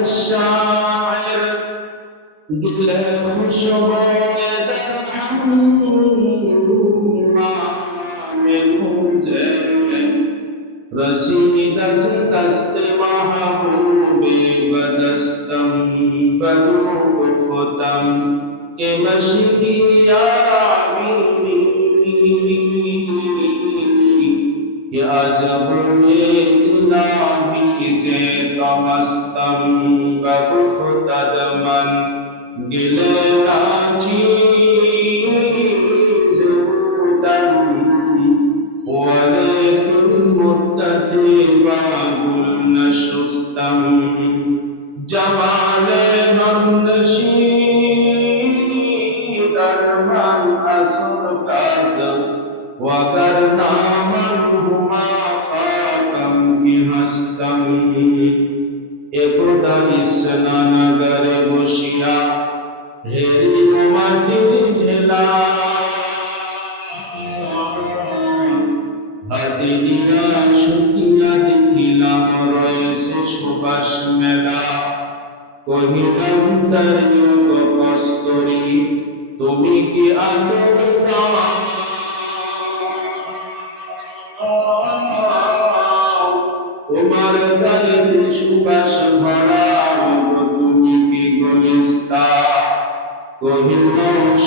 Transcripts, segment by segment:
الشاعر دل خوشبوی درهم منوزه رسید از دست محبوب بدستم بدو گفتم که مشکی آمینی که از بوی دلاویز تمستم بگفتد من گله ناچیز بودم ولیکن مدتی با گل نشستم جمال همنشین در من اثر کرد وگرنه من هما خاکم کی هستم একদা স্নানাগারে বসিয়া হেরিল মাটির ঢেলা হাতে দিয়া শুকিয়া দেখিলাম রয়েছে সুবাস মেলা কহিলাম তারে গো কস্তরি তুমি কি আদর দাও তোমার গায়ে সুবাস ভরা তুমি কি গলিস্তা কহিল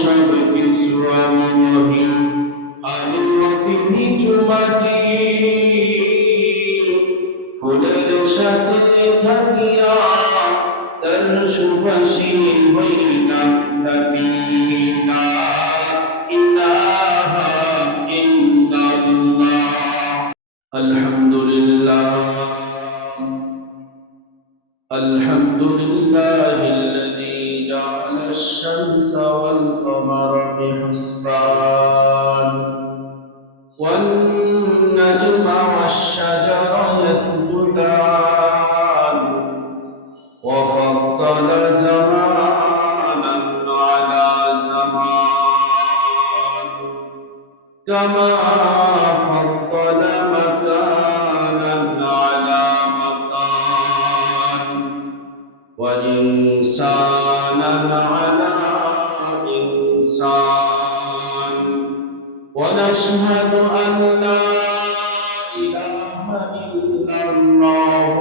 সব কিছু আমি নহি আমি অতি নিচু মাটি ফুলের সাথে থাকিয়া তার সুবাসী হইলাম থাকি না ইলাহা ইল্লাল্লাহ আলহামদুলিল্লাহ الحمد لله الذي جعل الشمس والقمر بحسبان والنجم والشجر يسجدان وفضل زمانا على زمان كما فضل مكانا على مكان وإنسانا على إنسان ونشهد أن لا إله إلا الله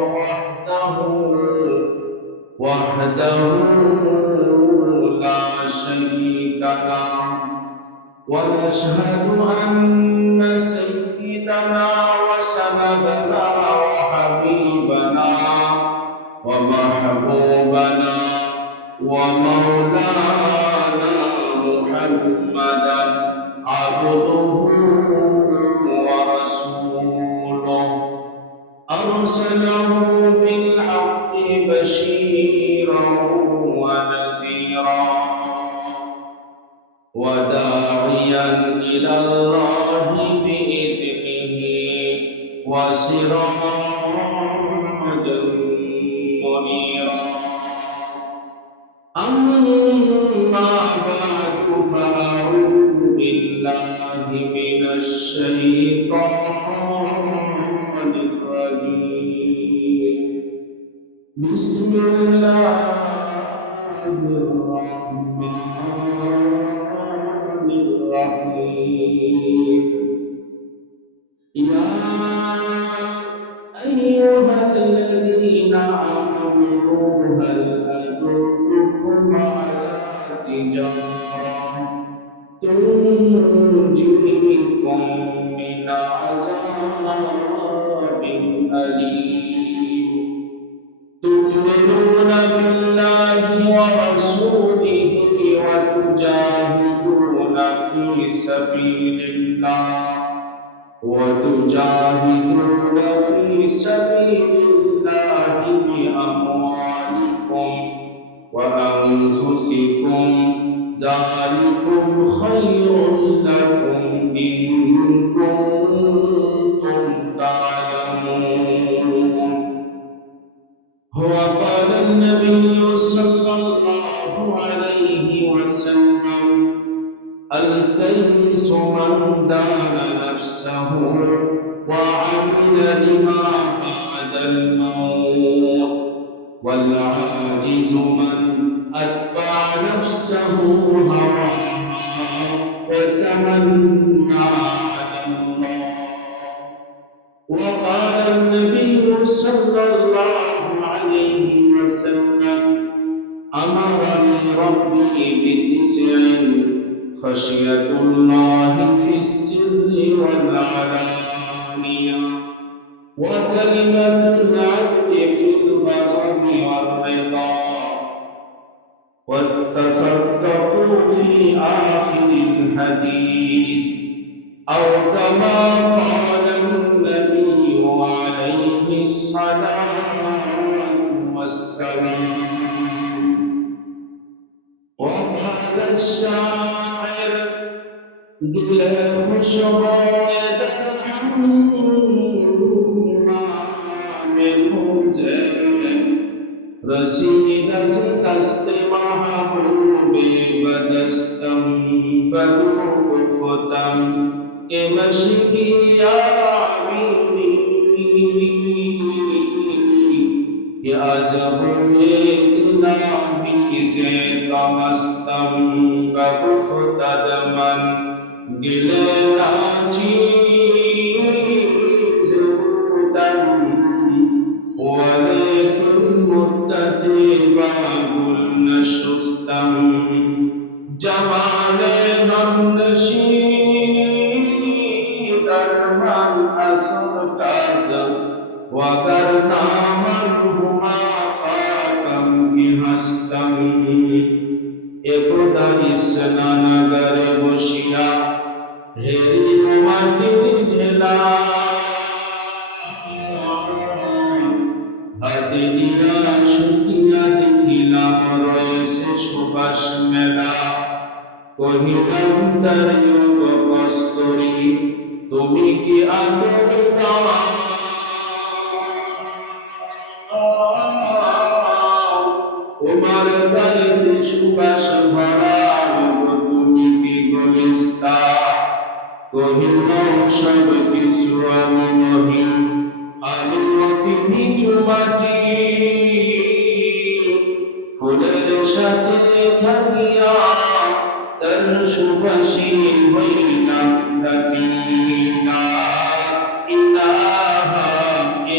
وحده لا شريك له ونشهد أن سيدنا وسندنا وحبيبنا ومحبوبنا ومولانا محمدا عبده ورسوله أرسله بالحق بشيرا ونذيرا وداعيا إلى الله بإذنه وسراجا منيرا أما بعد فأعوذ بالله من الشيطان الرجيم بسم الله الرحمن الرحيم يا أيها الذين آمنوا هل أدلكم على تجارة تنجيكم من عذاب أليم تؤمنون بالله ورسوله وتجاهدون في سبيل الله بأموالكم وأنفسكم ذلكم خير لكم إن كنتم تعلمون وقال النبي صلى الله عليه وسلم الكيس من دان نفسه وعمل لما بعد الموت والعاجز من أتبع نفسه هواها وتمنى على الله. وقال النبي صلى الله عليه وسلم: أمرني ربي بتسع: خشية الله في السر والعلانية، وكلمة العبد في الغضب والرضا، واتصدقوا في آخر الحديث، أو كما قال النبي عليه الصلاة والسلام. وقال الشاعر: دل خوشبوی درهم منوزه، رسید از دست محبوب بدستم بدو گفتم که مشکی آمینی که از بوی دلاویز کمستم بگفتد من گله ناچیز بودم، ولیکن مدتی گل نشستم جمال همنشین در من اثر کردم، وگرنه مرحوما خاکم کی هستم. একদা স্নানাগারে বসিয়া হেরিল মাটির ঢেলা, হাতে নিয়া শুকিয়া দেখিলাম রয়েছে সুবাস মেলা। কহিলাম তারে ও কস্তুরী, তুমি কি আদর দাও? তোমার গায়ে সুবাস ভরা, তুমি কি গলিস্তা? কহিল সব কিছু আমি নহি, আমি অতি নিচু মাটি। ফুলের সাথে থাকিয়া তার সুবাসী হইলাম থাকি। লা ইলাহা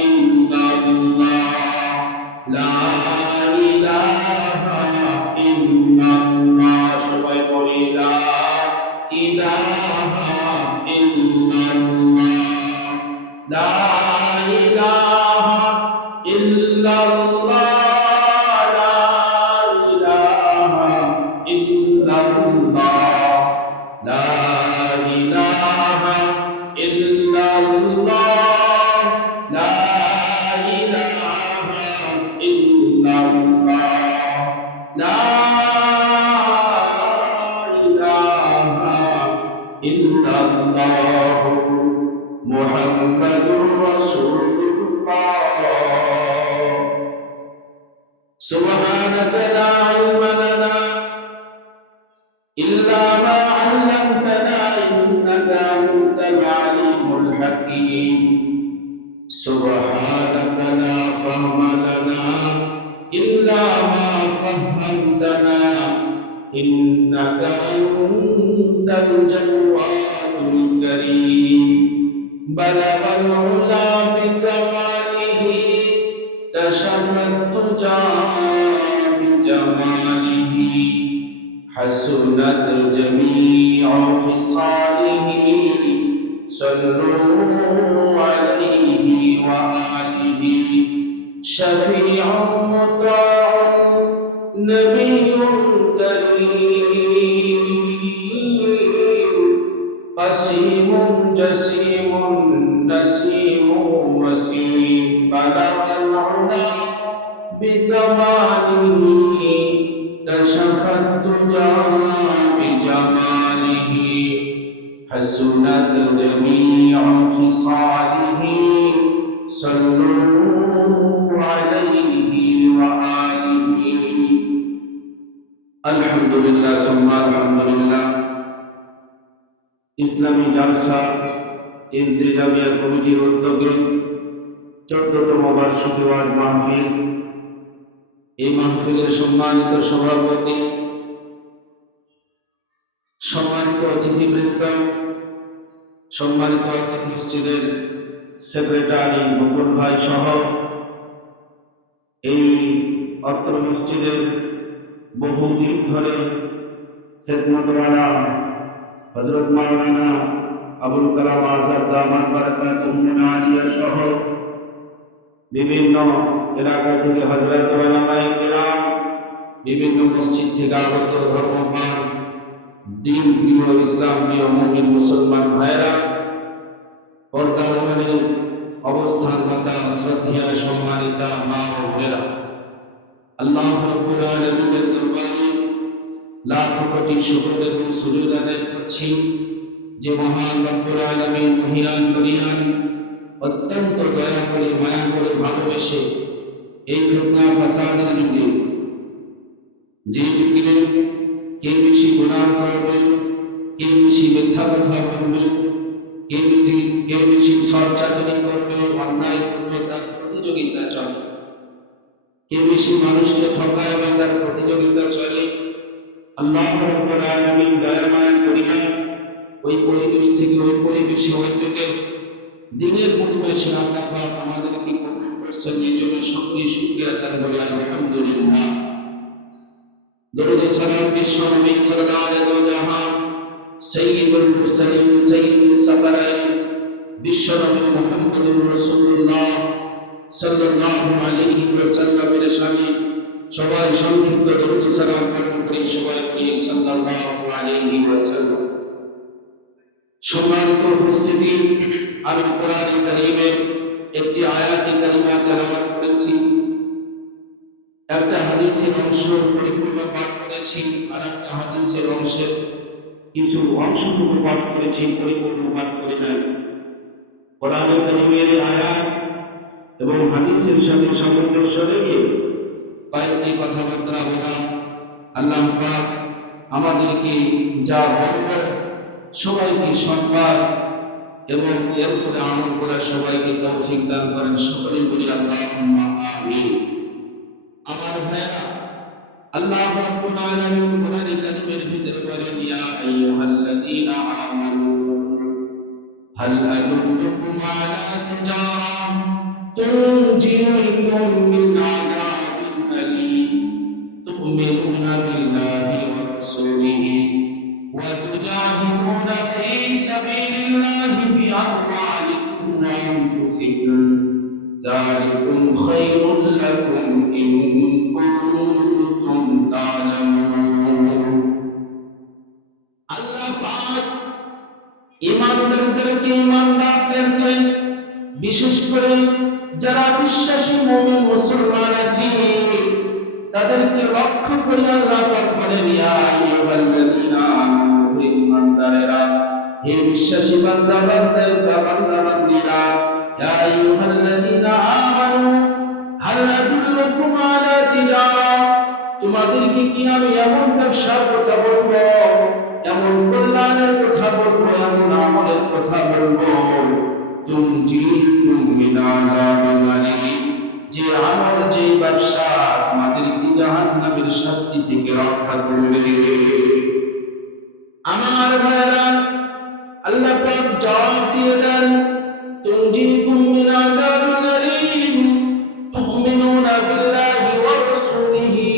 ইল্লাল্লাহ, লা ইলাহা ইল্লাল্লাহ। সবাই বলি লা ইলাহা ইল্লাল্লাহ, লা ইলাহা ইল্লাল্লাহ, লা ইলাহা ইল্লাল্লাহ, লা ইলাহা ইল্লাল্লাহ, লা ইলাহা ইল্লাল্লাহ, লা ইলাহা ইল্লাল্লাহ, মুহাম্মাদুর রাসূলুল্লাহ। সুবহানাকা লা ইলমা লানা ইল্লা মা 'আল্লামতানা ইন্নাকা আনতাল আলিমুল হাকীম। সুবহানাকা লা ফাহমা লানা ইল্লা মা ফাহহামতানা ইন্নাকা আনতাল জাওয়াদুল কারীম। বালাগাল উলা বিকামালিহি কাশাফাত তুজা বিজামালিহি, হাসুনাত জামিউ খিসালিহি, সাল্লু আলাইহি ওয়া আলিহি। শাফিউন মুতাউন নবিয়্যুন কারীম, قسيم جسيم نسيم وسيم. بلغ العلا بكماله كشف الدجى بجماله، حسنت جميع خصاله، صلوا عليه وآله. الحمد لله ثم الحمد لله। ইসলামী জালসা ইন্তেজামিয়া কমিটির উদ্যোগে 14তম বার্ষিকী ওয়াজ মাহফিল এই মাহফিলের সম্মানিত সভাপতি, সম্মানিত অতিথিবৃন্দ, সম্মানিত মসজিদের সেক্রেটারি বকুল ভাই সহ এই অত্র মসজিদের বহুদিন ধরে খেদমতওয়ালা হযরত মাওলানা আবুল কালাম আজাদ দামাত বারাকাতুহু আলিয়া সহ বিভিন্ন এলাকা থেকে হযরত উলামায়ে কেরাম, বিভিন্ন মসজিদ থেকে আগত ধর্মপ্রাণ, দিন প্রিয়, ইসলাম প্রিয় মুমিন মুসলমান ভাইরা, পর্দার আড়ালে অবস্থানরতা শ্রদ্ধেয় সম্মানিতা মা ও বোনেরা, আল্লাহ রাব্বুল আলামিনের দরবারে লাখ কোটি শুকর এবং সুজুদ আদায় করছি যে মহান রব্বুল আলামিন মহিয়ান বলিয়ান অত্যন্ত দয়া করে, মায়া করে, ভালোবেসে এই ফিতনা ফাসাদের যুগে যে যুগে কে বেশি গুনাহ করবে, কে বেশি মিথ্যা কথা বলবে, কে বেশি সরচাতুরি করবে, অন্যায় করবে, তার প্রতিযোগিতা চলে। কে বেশি মানুষকে ঠকায় বা তার প্রতিযোগিতা চলে। আল্লাহ রাব্বুল আলামিন দয়া মায়া করিয়া ওই পরিবেশ থেকে, ওই পরিবেশে, ওই যুগে দিনের পরিবেশে আল্লাহ পাক আমাদেরকে কবুল করছেন। এই জন্য সকলেই শুকরিয়া আদায় করি আলহামদুলিল্লাহ। দরুদ ও সালাম বিশ্ব নবী সাল্লাল্লাহু আলাইহি ওয়াসাল্লাম সাইয়্যিদুল মুরসালিন, সাইয়্যিদুস সাকারাইন, বিশ্ব নবী মুহাম্মদুর রাসূলুল্লাহ সাল্লাল্লাহু আলাইহি ওয়াসাল্লামের শানে সবাই সংক্ষিপ্ত দরুদ ও সালাম পালন করি, সবাই বলি সাল্লাল্লাহু আলাইহি ওয়াসাল্লাম। সম্মানিত উপস্থিতি, আমি কোরআন কারীমের একটি আয়াত কারিমা তেলাওয়াত করেছি, একটা হাদিসের অংশ পরিপূর্ণ পাঠ করেছি, আর একটা হাদিসের অংশের কিছু অংশটুকু পাঠ করেছি, পরিপূর্ণ পাঠ করি নাই। কোরআন কারীমের আয়াত এবং হাদিসের সাথে সামঞ্জস্য রেখে কয়েকটি কথাবার্তা বলা। আল্লাহ পাক আমাদেরকে যা বলবেন সবাইকে সম্মান এবং এর উপরে আমল করার সবাইকে তৌফিক দান করেন। সকলেই বলি আল্লাহুম্মা আমিন। আমার ভাইরা, আল্লাহ রাব্বুল আলামিন কোরআন কারীমের ভিতরে বলেন, ইয়া আইয়ুহাল্লাযীনা আমানু হাল আদুল্লুকুম আলা তিজারা তুনজিকুম মিন আযাবিন আলীম তু'মিনুনা বিল্লাহি ওয়া রাসূলিহি ওয়া তুজাহিদুনা ফী সাবিলিল্লাহি বিআমওয়ালিকুম ওয়া আনফুসিকুম যালিকুম খায়রুল লাকুম ইন কুনতুম তা'লামুন। আল্লাহ পাক ঈমানদারদেরকে, ঈমানদারদেরকে, বিশেষ করে যারা বিশ্বাসী মুমিন মুসলমান আছে তাদেরকে লক্ষ্য করে আল্লাহ পাক বলেন, ইয়া আইয়ুহাল্লাযীনা আমানু, হে ঈমানদারেরা, হে বিশ্বাসী বান্দা বান্দীরা, ইয়া আইয়ুহাল্লাযীনা আমানু হাল আদুল্লুকুম আলা তিজারা, তোমাদেরকে কি আমি এমন ব্যবসার কথা বলবো, এমন কল্যাণের কথা বলবো, এমন আমলের কথা বলবো, তুনজিকুম মিন আযাবিন আলীম, যে আমল, যে ব্যবসা আমাদেরকে জাহান্নামের শাস্তি থেকে রক্ষা করবে। আমার ভাইরা, আল্লাহ পাক জবাব দিয়ে দেন, তুনজিকুম মিন আযাবিন আলীম তু'মিনুনা বিল্লাহি ওয়া রাসূলিহি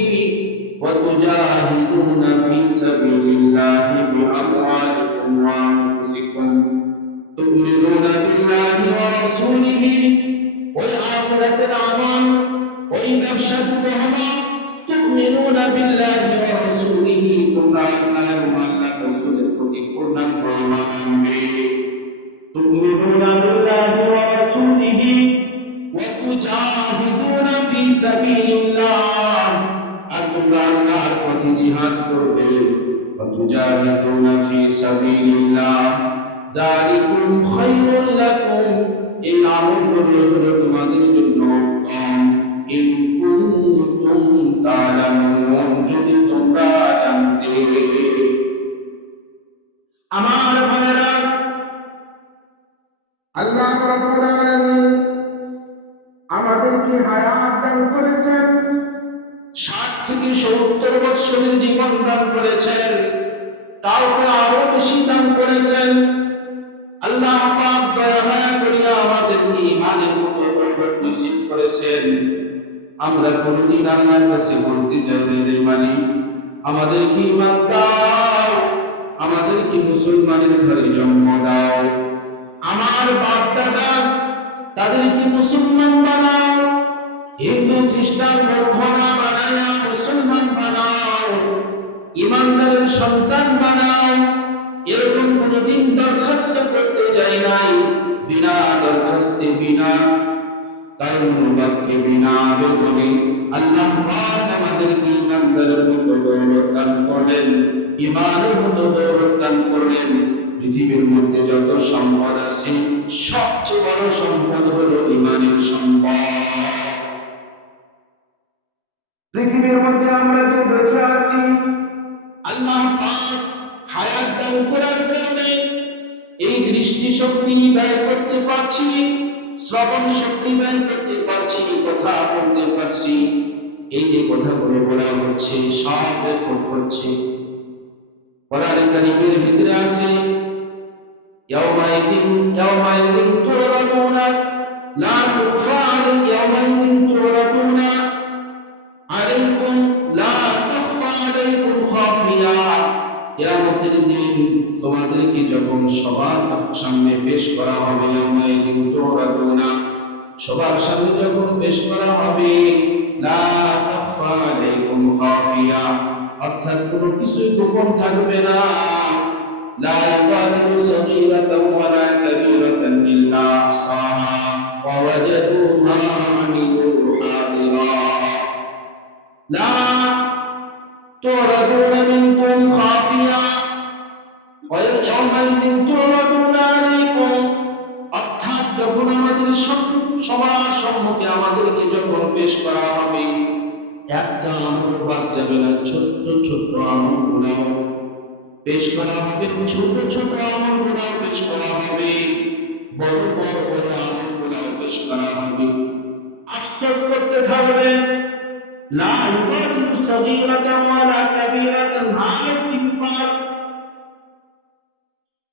ওয়া তুজাহিদুনা ফী সাবিলিল্লাহি বিআমওয়ালিকুম ওয়া আনফুসিকুম। তু'মিনুনা বিল্লাহি ওয়া রাসূলিহি, ওই আখিরাতের আমল, ওই ব্যবসাটুকু হলো তু'মিনুনা বিল্লাহি ওয়া রাসূলিহি, তোমরা আল্লাহ এবং আল্লাহর রাসূলের প্রতি পূর্ণাঙ্গ ঈমান আনবে। তু'মিনুনা বিল্লাহি ওয়া রাসূলিহি ওয়া তুজাহিদুনা ফী সাবিলিল্লাহ, আর তোমরা আল্লাহর পথে জিহাদ করবে। ওয়া তুজাহিদুনা ফী সাবিলিল্লাহ যালিকুম খায়রুল লাকুম, এই আমলগুলো হলো তোমাদের জন্য উত্তম। ইন কুনতুম তা'লামুন, যদি তোমরা জানতে। আমার ভাইরা, আল্লাহ রাব্বুল আলামিন আমাদেরকে হায়াত দান করেছেন, কি 70 বছরের জীবন দান করেছেন, কাউকে আরো বেশি দান করেছেন। আল্লাহ পাক দয়া করিয়া আমাদেরকে ঈমানের মতো দৌলত নসিব করেছেন। আমরা কোনদিন আল্লাহর কাছে বলতে চাই না, রে মালিক আমাদেরকে ঈমান দাও, আমাদেরকে মুসলমানের ঘরে জন্ম দাও, আমার বাপ দাদা তাদেরকে মুসলমান বানাও, হিন্দু খ্রিস্টান বৌদ্ধ না বানায়া মুসলমান বানাও, ইমানদারের সন্তান বানাও। এরকম কোনদিন দরখাস্ত করতে যাই নাই। বিনা দরখাস্তে, বিনা কারণ বাক্যে, বিনা আবেদনে আল্লাহ পাক আমাদেরকে ইমানদারের মতো দৌলত দান করলেন, ইমানের মতো দৌলত দান করলেন। পৃথিবীর মধ্যে যত সম্পদ আছে সবচেয়ে বড় সম্পদ হলো ইমানের সম্পদ। পৃথিবীর মধ্যে আমরা যে বেঁচে আছি, আল্লাহ পাক হায়াত দান করার কারণে এই দৃষ্টি শক্তি ব্যয় করতে পারছি, শ্রবণ শক্তি ব্যয় করতে পারছি, কথা বলতে পারছি। এই যে কথাগুলো বলা হচ্ছে সব রেকর্ড হচ্ছে। কোরআন কারীমের ভিতরে আছে ইয়াউমাইযিন তুরাদুনা লা তুখফা ইয়াউমাইযিন তুরাদুনা আলাইকুম লা তাখফা আলাইকুম খাফিয়া। কিয়ামতের দিন তোমাদেরকে যখন সবার সামনে পেশ করা হবে, ইয়াউমাইযিন তুরাদুনা সবার সামনে যখন পেশ করা হবে, লা তাখফা আলাইকুম খাফিয়া অর্থাৎ কোনো কিছু গোপন থাকবে না। লা ইউগাদিরু সগীরাতান ওয়ালা কাবীরাতান ইল্লা আহসাহা ওয়া ওয়াজাদু মা আমিলু হাদিরা। লা তুরাদুনা মিনকুম খাফিয়া ওয়া ইয়াউমাইযিন তুরাদুনা আলাইকুম অর্থাৎ যখন আমাদের সবার সম্মুখে আমাদেরকে যখন পেশ করা হবে, একটা আমল বাদ যাবে না। ছোট্ট ছোট্ট আমলগুলো পেশ করা হবে, ছোট ছোট আমলগুলো পেশ করা হবে, বড় বড় বড় আমলগুলো পেশ করা হবে। আফসোস করতে থাকবে, লা ইউগাদিরু সগীরাতান ওয়ালা কাবীরাতান। হায় কি ব্যাপার,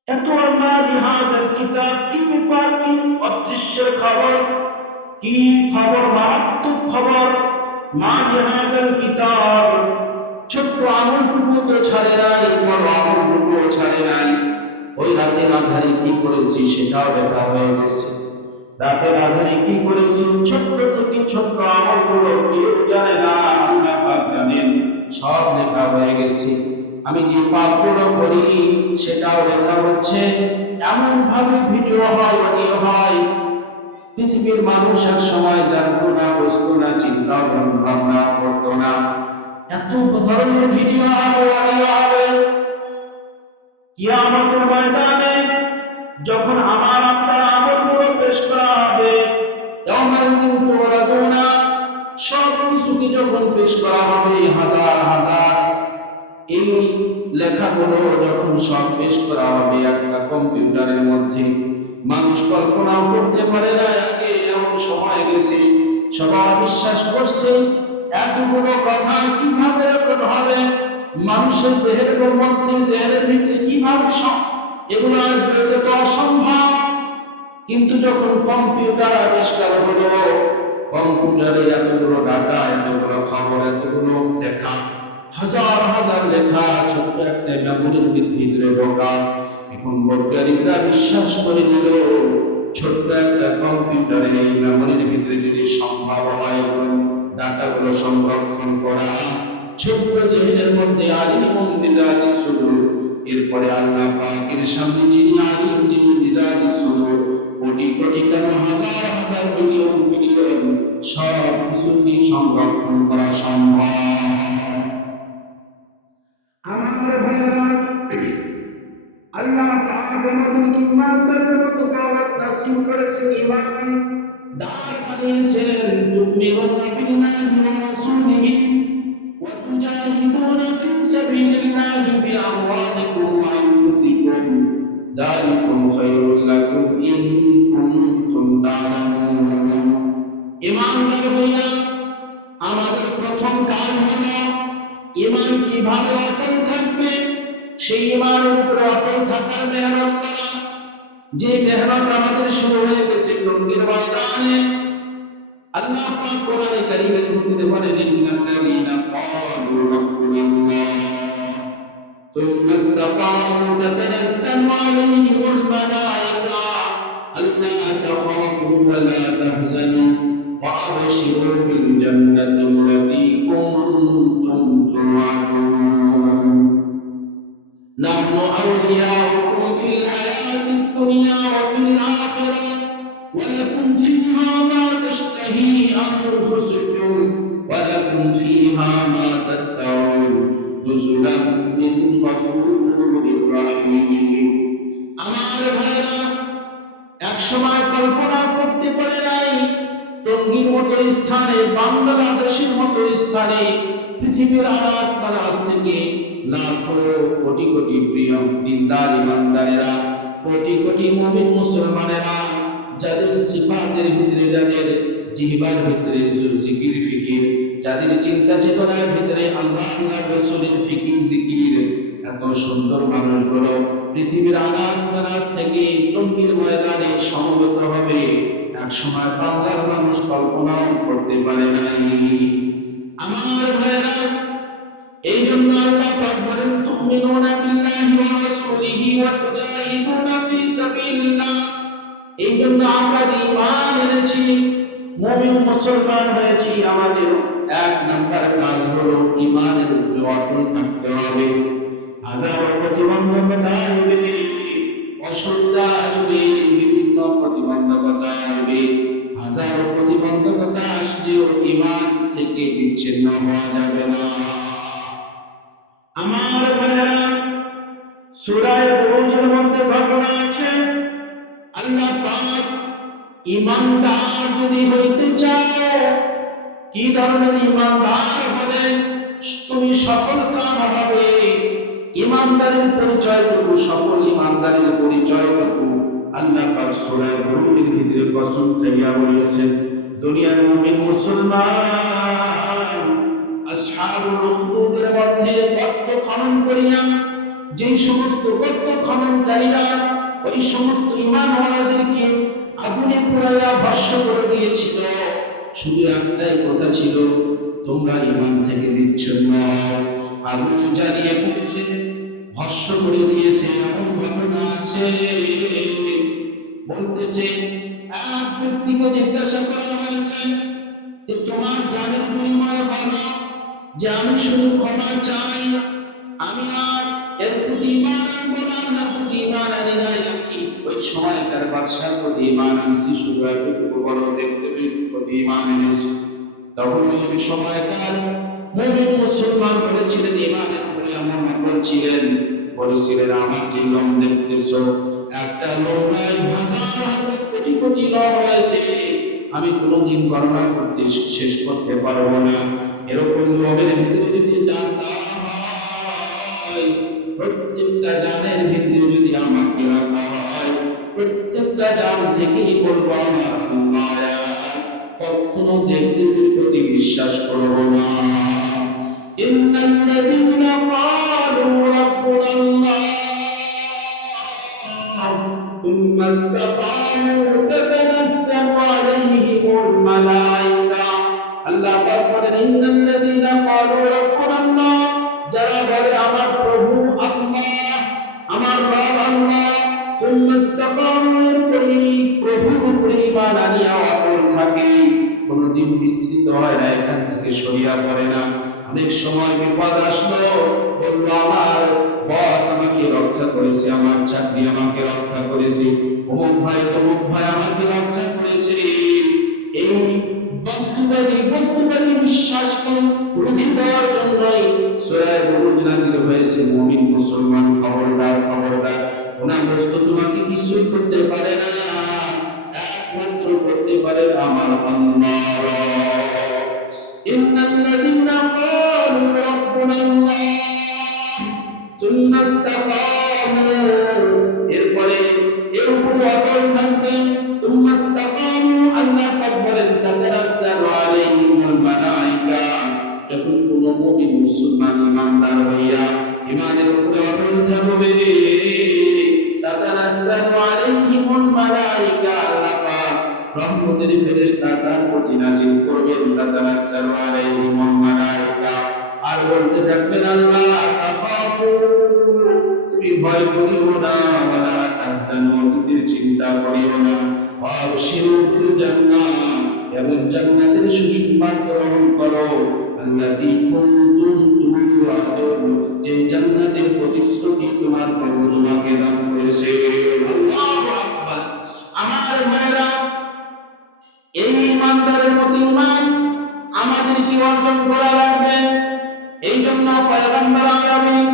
এত আল্লাহ লিহাজাল কিতাব, কি ব্যাপার, কি অদৃশ্যের খবর, কি খবর, মারাত্মক খবর। মা লিহাজাল কিতাব, ছোট্ট আমলটুকু তো ছাড়ে নাই, বড় আমলটুকু ছাড়ে নাই। ওই রাতের আধারে কি করেছি সেটাও লেখা হয়ে গেছে। রাতের আধারে কি করেছি, ছোট্ট থেকে ছোট্ট আমলগুলো কেউ জানে না, আল্লাহ পাক জানেন। সব লেখা হয়ে গেছে। আমি যে পাপগুলো করি সেটাও লেখা হচ্ছে। এমন ভাবে ভিডিও হয়, অডিও হয়, পৃথিবীর মানুষ এক সময় জানতো না, বুঝতো না, চিন্তা ভাবনা করতো না। এত ধরনের ভিডিও হবে, অডিও হবে। কিয়ামতের ময়দানে যখন আমার আপনার আমলগুলো পেশ করা হবে, ইয়াউমাইযিন তুরাদুনা সব কিছুকে যখন পেশ করা হবে, হাজার হাজার এই লেখাগুলো যখন সব পেশ করা হবে একটা কম্পিউটারের মধ্যে, মানুষ কল্পনাও করতে পারে না আগে এমন সময় গেছে। সবাই বিশ্বাস করছে এতগুলো কথা কিভাবে রেকর্ড হবে, মানুষের দেহের মধ্যে জেহেনের ভিতরে কিভাবে এগুলো আসবে, এটা তো অসম্ভব। কিন্তু যখন কম্পিউটার আবিষ্কার হলো, কম্পিউটারে এতগুলো ডাটা, এতগুলো খবর, এতগুলো লেখা, হাজার হাজার লেখা ছোট্ট একটা মেমোরির ভিতরে ঢোকা। এখন বৈজ্ঞানিকরা বিশ্বাস করে দিল, ছোট্ট একটা কম্পিউটারে এই মেমোরির ভিতরে যদি সম্ভব হয় এবং ডাটাগুলো সংরক্ষণ করা, ছোট্ট জমিনের মধ্যে আলিমুন বিজাতি সুদূর। এরপরে আল্লাহ পাকের সামনে যিনি আলিম, যিনি বিজাতি সুদূর, কোটি কোটি কেন হাজার হাজার মিলিয়ন মিলিয়ন সব কিছুকে সংরক্ষণ করা সম্ভব। আমার ভাইয়েরা, আল্লাহ পাক আমাদেরকে ইমানদারের মতো দাওয়াত নসিব করেছেন, ঈমান দার বানিয়েছেন। তুমিনুনা বিল্লাহি ওয়া রাসূলিহি ওয়া তুজাহিদুনা ফি সাবিলিল্লাহি বিআমওয়ালিকুম ওয়া আনফুসিকুম যালিকুম খায়রুল লাকুম ইন কুনতুম তা'লামুন। ঈমানদার হইয়া আমাদের প্রথম কাজ হলো কিভাবে অটল থাকবে, সেই ঈমানের উপরে অটল থাকার মেহনত করা, যে মেহনত আমাদের শুরু হয়ে গেছে টঙ্গীর ময়দানে। আল্লাহ পাক কোরআনে কারীমের ভিতরে বলেন, ইন্নাল্লাযীনা ক্বালু রাব্বুনাল্লাহ সুম্মা ইসতাকামু তাতানাজ্জালু আলাইহিমুল মালায়েকা আল্লা তাখাফু ওয়া লা তাহজানু ওয়া আবশিরু বিল জান্নাতি আল্লাতী কুনতুম তুআদুন নাহনু আউলিয়াউকুম ফিল হায়াতিদ দুনিয়া ওয়া ফিল আখিরাহ ولكم فيها ما تشتهي أنفسكم ولكم فيها ما تدعون نزلا من غفور رحيم আমার ভাইরা এক সময় কল্পনা করতে পারে নাই টঙ্গীর মতো স্থানে, বাংলাদেশের মতো স্থানে, পৃথিবীর আনাজ কানাজ থেকে লাখো কোটি কোটি প্রিয় দিনদার ইমানদারেরা, কোটি কোটি মুমিন মুসলমানেরা, যাদের সিফাতের ভিতরে, যাদের জিহ্বার ভিতরে জিকির ফিকির, যাদের চিন্তা চেতনার ভিতরে আল্লাহ রাসূলের ফিকির জিকির, এত সুন্দর মানুষগুলো পৃথিবীর আনাজ কানাজ থেকে টঙ্গীর ময়দানে সমবেত হবে এক সময় বাংলার মানুষ কল্পনাও করতে পারে নাই। আমার ভাইরা, এই জন্য আল্লাহ পাক বলেন, তুমিনুনা বিল্লাহি ওয়া রাসূলিহি ওয়া তুজাহিদুনা ফি সাবিলিল্লাহ। এই জন্য আমরা যে ঈমান এনেছি, মুমিন মুসলমান হয়েছি, আমাদের এক নাম্বার কাজ হলো ঈমানের উপরে অটল থাকতে হবে। হাজারো প্রতিবন্ধকতা আসবে, অসুবিধা আসবে, বিভিন্ন প্রতিবন্ধকতা আসবে, হাজারো প্রতিবন্ধকতা আসলেও ঈমান থেকে বিচ্ছিন্ন হওয়া যাবে না। আমার ভাইরা, সূরা বুরুজের মধ্যে ঘটনা আছে, আল্লাহ পাক ঈমানদার যদি হইতে চাও, কি ধরনের ঈমানদার হলে তুমি সফল কাম হবে, ঈমানদারের পরিচয়টুকু, সফল ঈমানদারের পরিচয়টুকু আল্লাহ পাক সূরা বুরুজের ভিতরে কসম খাইয়া বলেছেন, দুনিয়ার মুমিন মুসলমান আসহাবুল উখদুদের মধ্যে গর্ত খনন করিয়া, যে সমস্ত গর্ত খননকারীরা ওই সমস্ত ঈমানওয়ালাদেরকে আগুনে পুড়াইয়া ভস্ম করে দিয়েছিল, শুধু একটাই কথা ছিল, তোমরা ঈমান থেকে বিচ্ছিন্ন হও। আগুন জ্বালিয়ে পুড়ে ভস্ম করে দিয়েছে, এমন ঘটনা আছে। বলতেছে, এক ব্যক্তিকে জিজ্ঞাসা করা হয়েছে যে তোমার জানের বিনিময়ে বলো যে আমি শুধু ক্ষমা চাই, আমি আর এর প্রতি ঈমান আনবো না, আপনার প্রতি ঈমান আনি নাই, আমি ওই সময়কার বাদশার প্রতি ঈমান আনছি, শুধু একটু বড় ব্যক্তির প্রতি ঈমান এনেছি। তখন ওই সময়কার মুমিন মুসলমান বলেছিলেন, ঈমানের উপরে এমন অটল ছিলেন, বলেছিলেন আমার যে লোম দেখতেছো, একটা লোম নয়, হাজার হাজার কোটি কোটি লোম রয়েছে, আমি কোনোদিন গণনা করতে শেষ করতে পারবো না। এরকম লোমের ভিতরে যদি জানতাম, প্রত্যেকটা জানের ভিতরে যদি আমাকে রাখা হয়, প্রত্যেকটা জান থেকেই বলবো আমার আল্লাহ, কখনো ব্যক্তির প্রতি বিশ্বাস করবো না। ইন্নাল্লাযীনা ক্বালু রাব্বুনাল্লাহ সুম্মা ইসতাকামু তাতানাজ্জালু আলাইহিমুল মালায়েকা। আল্লাহ পাক বলেন, ইন্নাল্লাযীনা ক্বালু রাব্বুনাল্লাহ, যারা বলে আমার প্রভু আল্লাহ, আমার রব আল্লাহ, সুম্মা ইসতাকামু, এরপরে প্রভুর উপরে ঈমান আনিয়া অটল থাকে, কোনদিন বিস্মৃত হয় না, এখান থেকে সরিয়া পড়ে না। অনেক সময় বিপদ আসলো, বললো আমার বস আমাকে রক্ষা করেছে, আমার চাকরি আমাকে রক্ষা করেছে, অমুক ভাই তমুক ভাই আমাকে রক্ষা করেছে, এই বস্তুবাদী বিশ্বাসকে রুখে দেওয়ার জন্যই সূরা বুরুজ নাযিল হয়েছে। মুমিন মুসলমান, খবরদার খবরদার, ওনার বস্তু তোমাকে কিছুই করতে পারে না, একমাত্র করতে পারে আমার আল্লাহ। ইন্নাল্লাযীনা ক্বালু রাব্বুনাল্লাহ সুম্মা ইসতাকামু, এরপরে এর উপরে অটল থাকবেন, সুম্মা ইসতাকামু, আল্লাহ পাক বলেন তাতানাজ্জালু আলাইহিমুল মালায়েকা। যখন কোনো মুমিন মুসলমান ইমানদার হইয়া ইমানের উপরে অটল থাকবে তাতানাজ্জালু আলাইহিমুল মালাইকা আল্লাহ পাক রহমতের ফেরেশতা তার প্রতি নাযিল করবেন তাতানাজ্জালু আলাইহিমুল মালাইকা আর বলতে থাকবেন আল্লাহ তাখাফু তুমি ভয় করিও না ওয়ালা তাহজানু তুমি চিন্তা করিও না ওয়াবশিরু বিল জান্নাহ এবং জান্নাতের সুসংবাদ গ্রহণ করো আল্লাতী কুনতুম তুআদুন যে জান্নাতের প্রতিশ্রুতি তোমার প্রভু তোমাকে দান করেছে আল্লাহু আকবার আমার ভাইরা এই ইমানদারের প্রতি ঈমান আমাদের কি অর্জন করা লাগবে এই জন্য পয়গম্বর আলামিন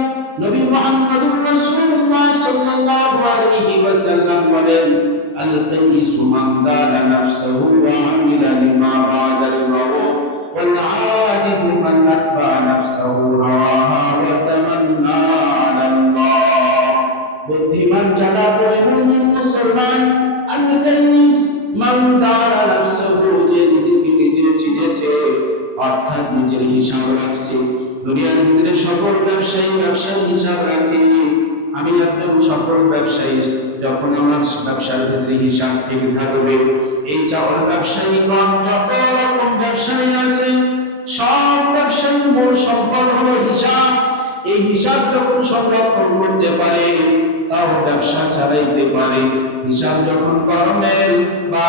নবী মুহাম্মদুর রাসূলুল্লাহ সাল্লাল্লাহু আলাইহি ওয়াসাল্লাম বলেন আল কাইসু মান দানা নাফসাহু ওয়া আমিলা লিমা বাদাল মাউত ওয়াল আজিজ মান নাতবা নাফসাহু হাওয়াহা ওয়া তামান্না আলাল্লাহ বুদ্ধিমান যারা মুমিন মুসলমান আল কাইস মান দানা নাফসাহু যে নিজে চিনেছে অর্থাৎ নিজের হিসাব রাখছে দুনিয়ার ভিতরে সকল ব্যবসায়ী হিসাব রাখে আমি একজন সফল ব্যবসায়ী যখন আমার ব্যবসার ভিতরে হিসাব ঠিক থাকবে এই চাওয়ার ব্যবসায়ীগণ যত রকম ব্যবসায়ী আছে সব ব্যবসায়ীর মূল সম্পদ হলো হিসাব এই হিসাব যখন সংরক্ষণ করতে পারে তাও ব্যবসা চালাইতে পারে হিসাব যখন গরমের বা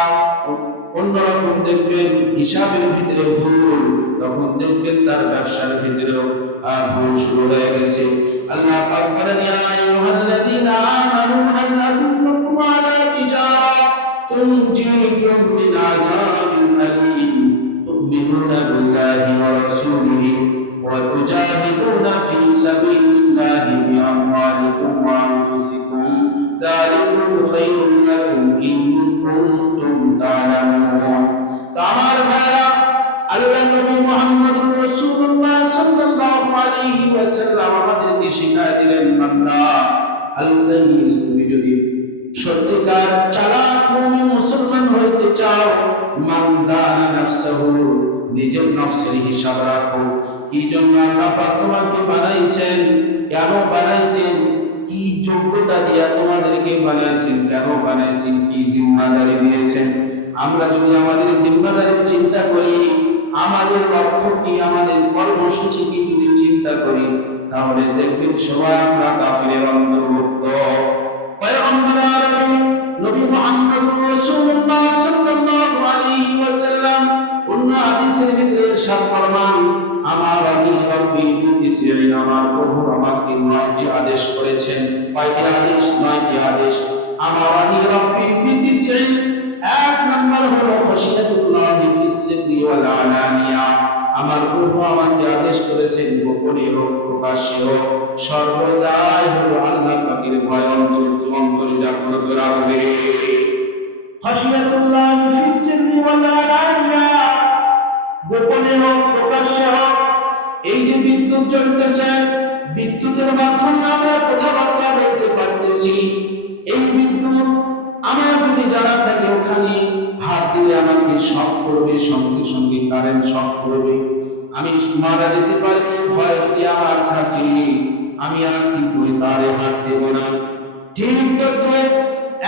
অন্যরকম দেখবেন হিসাবের ভিতরে ভুল তখন দেখবেন তার ব্যবসার ভিতরেও ভুল শুরু হয়ে গেছে আল্লাহ পাক বলেন ইয়া আইয়ুহাল্লাযীনা আমানু হাল আদুল্লুকুম আলা তিজারা তুনজিকুম মিন আযাবিন আলীম তু'মিনুনা বিল্লাহি ওয়া রাসূলিহি ওয়া তুজাহিদুনা ফী সাবিলিল্লাহি বিআমওয়ালিকুম ওয়া আনফুসিকুম যালিকুম খায়রুল লাকুম ইন কুনতুম তা'লামুন আমার ভাইরা আল্লাহ নবী মুহাম্মদুর রাসূলুল্লাহ সাল্লাল্লাহু আলাইহি ওয়াসাল্লাম আমাদেরকে শিখায় দিলেন বান্দা আল-কাইস তুমি যদি সত্যিকার চালাক মুমিন মুসলমান হইতে চাও মান দানা নাফসাহু নিজের নফসের হিসাব রাখো কি জন্য আল্লাহ পাক তোমাকে বানাইছেন কেন বানাইছেন কি যোগ্যতা দিয়া তোমাদেরকে বানাইছেন কেন বানাইছেন কি জিম্মাদারি দিয়েছেন আমরা যদি আমাদের জিম্মাদারি চিন্তা করি আমাদের লক্ষ্য কি আমাদের কর্মসূচি কি যদি চিন্তা করি তাহলে দেখবেন সবাই আমরা কাফিরের অন্তর্ভুক্ত পয়গম্বর আলামিন নবী মুহাম্মদুর রাসূলুল্লাহ সাল্লাল্লাহু আলাইহি ওয়াসাল্লাম অন্য হাদিসের ভিতরে ইরশাদ ফরমান আমার রব্বি বিতিসিন আমার প্রভু আমাকে 9টি আদেশ করেছেন কয়টি আদেশ 9টি আদেশ আমার রব্বি বিতিসিন এক নম্বর হলো খাশিয়াতুল্লাহি ফিস সিররি ওয়াল আলানিয়া আমার প্রভু আমাকে আদেশ করেছেন গোপনে হোক প্রকাশ্যে হোক সর্বদাই হলো আল্লাহ পাকের ভয় অন্তরে জাগ্রত রাখবে খাশিয়াতুল্লাহি ফিস সিররি ওয়াল আলানিয়া গোপনে হোক প্রকাশ্যে হোক এই যে বিদ্যুৎ জ্বলতেছে বিদ্যুতের মাধ্যমে আমরা কথাবার্তা বলতে পারতেছি এই বিদ্যুৎ আমার যদি জানা থাকে ওখানে হাত দিলে আমাকে শক করবে সঙ্গে সঙ্গে কারেন্ট শক করবে আমি মারা যেতে পারি ভয় যদি আমার থাকে আমি আর কিন্তু তারে হাত দেব না ঠিক তদ্রুপ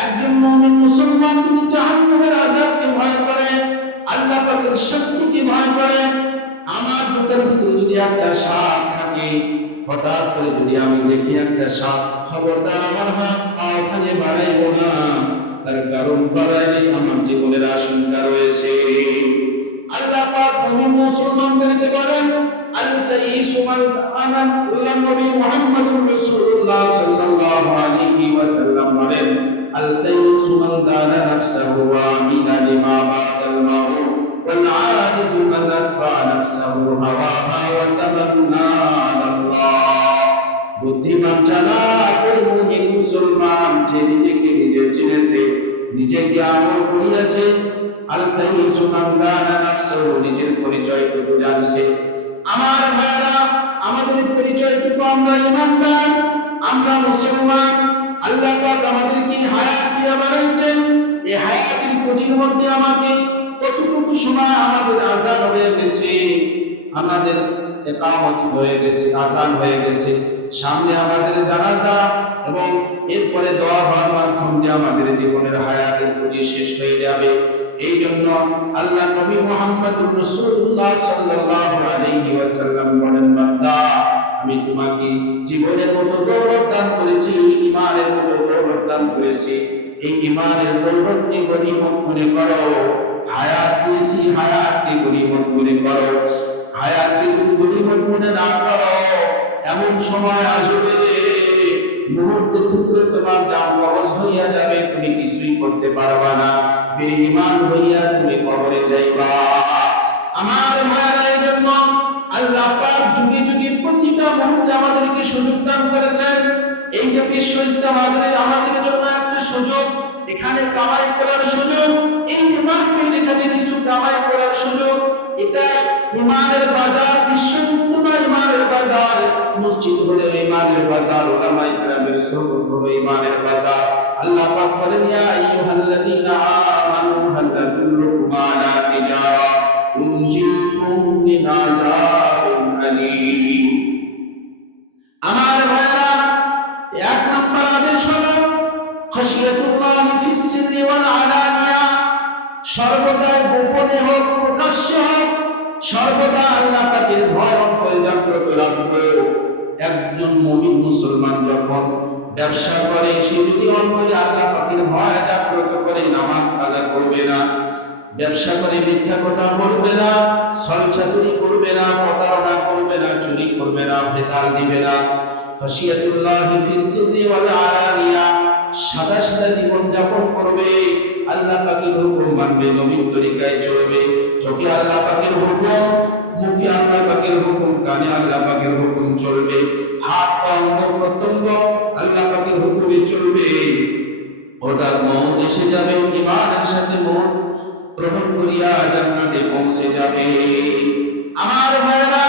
একজন মুমিন মুসলমান যদি জাহান্নামের আযাবকে ভয় করে আল্লাহ পাকের শাস্তিকে ভয় করে আমার জুতার ভিতরে যদি একটা সাপ থাকে হঠাৎ করে যদি আমি দেখি একটা সাপ খবরদার আমার হাত পা ওখানে বাড়াইব না তার কারণ বাড়াইলে আমার জীবনের আশঙ্কা রয়েছে আল্লাহ পাক মুমিন মুসলমানদেরকে বলেন আল-কাইসু মান দানা আল্লাহ নবী মুহাম্মদুর রাসূলুল্লাহ সাল্লাল্লাহু আলাইহি ওয়াসাল্লাম বলেন আল-কাইসু মান দানা নাফসাহু ওয়া আমিলা লিমা বাদাল মাউত ওয়াল আজিজু মান আতবা নাফসাহু হাওয়াহা ওয়া তামান্না আলাল্লাহ বুদ্ধিমান চালাক ওই মুমিন মুসলমান যে নিজেকে নিজে চিনেছে নিজেকে আমল করিয়াছে আল-কাইসু মান দানা নাফসাহু নিজের পরিচয়টুকু জানছে আমার ভাইরা আমাদের পরিচয়টুকু আমরা ঈমানদার আমরা মুসলমান আল্লাহ পাক আমাদেরকে হায়াত দিয়ে বানাইছেন এই হায়াতের পুঁজির মধ্যে আমাকে কতটুকু সময় আমাদের আযাব হয়ে গেছে আমাদের ইকামত হয়ে গেছে, আযান হয়ে গেছে, সামনে আমাদের জানাজা এবং এরপরে দোয়া হওয়ার মাধ্যম দিয়ে আমাদের জীবনের হায়াতের পুঁজি শেষ হয়ে যাবে। এই জন্য আল্লাহ নবী মুহাম্মদুর রাসূলুল্লাহ সাল্লাল্লাহু আলাইহি ওয়াসাল্লাম বলেন, বান্দা আমি তোমাকে জীবনের মতো দৌলত দান করেছি, ঈমানের মতো দৌলত দান করেছি, এই ঈমানের দৌলতকে গনিমত মনে করো। হায়াত দিয়েছি, হায়াতকে গনিমত মনে করো। হায়াতকে যদি গনিমত মনে না করো, এমন সময় আসবে মুহূর্তের ভিতরে তোমার জান কবজ হইয়া যাবে, তুমি কিছুই করতে পারবা না, বেঈমান হইয়া তুমি কবরে যাইবা। আমার মায়ের জন্য আল্লাহ পাক যুগে যুগে প্রতিটা মুহূর্তে আমাদেরকে সুযোগ দান করেছেন। এই যে বিশ্ব ইসলাম আমাদের জন্য একটা সুযোগ, এখানে কামাই করার সুযোগ, এই যে মাহফিল এখানে কিছু কামাই করার সুযোগ, এটা ইমানের বাজার। বিশ্ব ইসলাম ইমানের বাজার, মসজিদ হলো ইমানের বাজার, উলামায়ে কেরামের সুহবত হলো ইমানের বাজার। আল্লাহ পাক বলেন, ইয়া আইয়ুহাল্লাযীনা আমানু হাল আদুল্লুকুম আলা তিজারা তুনজিকুম মিন আযাবিন আলীম। আমার ভাইরা, এক নম্বর আদেশ হলো খাশিয়াতুল্লাহি ফিস সিররি ওয়াল আলানিয়া, সর্বদা গোপনে হোক প্রকাশ্যে হোক, সর্বদা আল্লাহ পাকের ভয় অন্তরে জাগ্রত রাখবো। একজন মুমিন মুসলমান যখন ব্যবসা করে, সে যদি অন্তরে আল্লাহ পাকের ভয় জাগ্রত করে, নামাজ কাজা করবে না, ব্যবসা করে মিথ্যা কথা বলবে না, ছলচাতুরি করবে না, প্রতারণা করবে না, চুরি করবে না, ভেজাল দিবে না। খাশিয়াতুল্লাহি ফিস সিররি ওয়াল আলানিয়া, সাদা সাদা জীবন যাপন করবে, আল্লাহ পাকের হুকুম মানবে, নবীর তরিকায় চলবে, চোখে আল্লাহ পাকের হুকুম, মুখে আল্লাহ পাকের হুকুম, কানে আল্লাহ পাকের হুকুম চলবে, হাত পা অঙ্গ প্রত্যঙ্গ আল্লাহ পাকের হুকুমে চলবে। ওটার মউত এসে যাবে, ঈমানের সাথে মউত গ্রহণ করিয়া জান্নাতে পৌঁছে যাবে। আমার ভাইরা,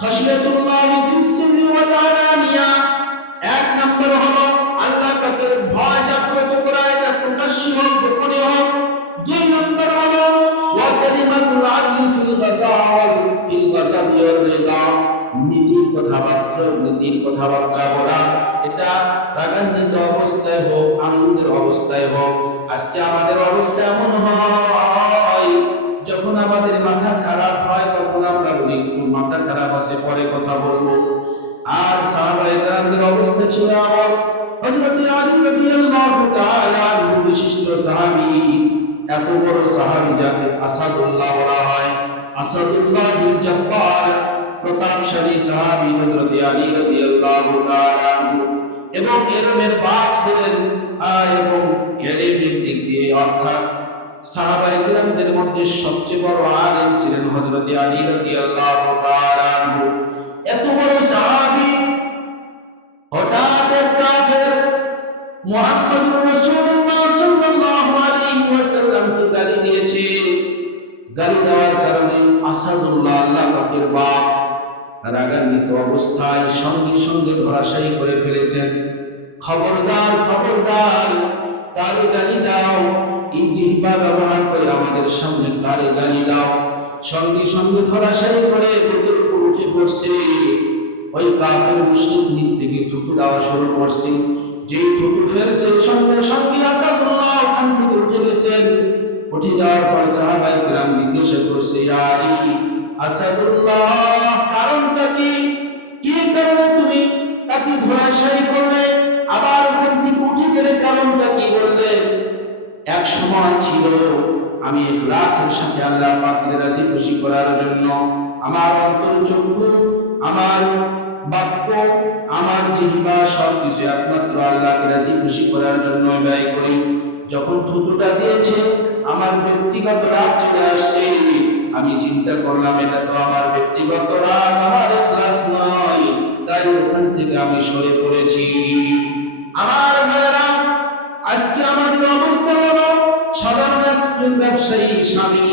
খাশিয়াতুল্লাহি ফিস সিররি ওয়াল আলানিয়া, এক নম্বর হলো আল্লাহ পাকের ভয় জাগ্রত করা, এটা প্রকাশ্যে হোক গোপনে হোক। দুই নম্বর হলো ওয়া কালিমাতুল আদলি ফিল গাযাবি ওয়ার রিদা, নীতির কথাবার্তা বলা, এটা রাগান্বিত অবস্থায় হোক, আনন্দের অবস্থায় হোক। আজকে আমাদের অবস্থা এমন হয়, যখন আমাদের মাথা খারাপ হয় তখন আমরা বলি মাথা খারাপ আছে, পরে কথা বলবো। আর সাহাবায়ে কেরামদের অবস্থা ছিল আমার হযরত আলী রাদিয়াল্লাহু তাআলা আনহু, বিশিষ্ট সাহাবী, এত বড় সাহাবী যাকে আসাদুল্লাহ বলা হয়, আসাদুল্লাহুল জব্বার, প্রতাপশালী সাহাবী হযরত আলী রাদিয়াল্লাহু তাআলা আনহু, এবং এরমের বাপ ছিলেন, এবং এলিমের দিক দিয়ে অর্থাৎ সাহাবায়ে কেরামদের মধ্যে সবচেয়ে বড় আলেম ছিলেন হযরত আলী রাদিয়াল্লাহু তাআলা আনহু। এত বড় সাহাবী হঠাৎ এক কাফের মুহাম্মদুর রাসূলুল্লাহ সাল্লাল্লাহু আলাইহি ওয়াসাল্লামকে গালি দিয়েছে। গালি দেওয়ার কারণে আসাদুল্লাহ, আল্লাহ পাকের বাপ, রাগান্বিত অবস্থায় সঙ্গে সঙ্গে ধরাশায়ী করে ফেলেছেন। খবরদার, খবরদার, কারে গালি দাও, এই জিহ্বা ব্যবহার করে আমাদের সামনে কারে গালি দাও। সঙ্গে সঙ্গে ধরাশায়ী করে বুকের উপর উঠে পড়ছে। ওই কাফের মুশরিক নিচ থেকে থুতু দেওয়া শুরু করছে। যে থুতু ফেলছে, সঙ্গে সঙ্গে আসাদুল্লাহ ওখান থেকে উঠে গেছেন। উঠে যাওয়ার পর সাহাবায়ে কেরাম জিজ্ঞাসা করছে, ইয়া আলী, আসাদুল্লাহ, কারণটা কি? কি কারণে তুমি তাকে ধরাশায়ী করলে, আবার ওখান থেকে উঠে গেলে, কারণটা কি বললে? এক সময় ছিল আমি ইখলাসের সাথে আল্লাহ পাকের রাজি খুশি করার জন্য আমার অন্তর, চক্ষু, আমার বাক্য, আমার জিহ্বা সবকিছু একমাত্র আল্লাহকে রাজি খুশি করার জন্য ব্যয় করি। যখন থুতুটা দিয়েছে, আমার ব্যক্তিগত রাগ চলে আসছে। আমি চিন্তা করলাম, এটা তো আমার ব্যক্তিগত রাগ, আমার ইখলাস নয়, তাই ওখান থেকে আমি সরে পড়েছি। আমার ভাইরা, আজকে আমাদের অবস্থা হলো, সাধারণ একজন ব্যবসায়ী স্বামী,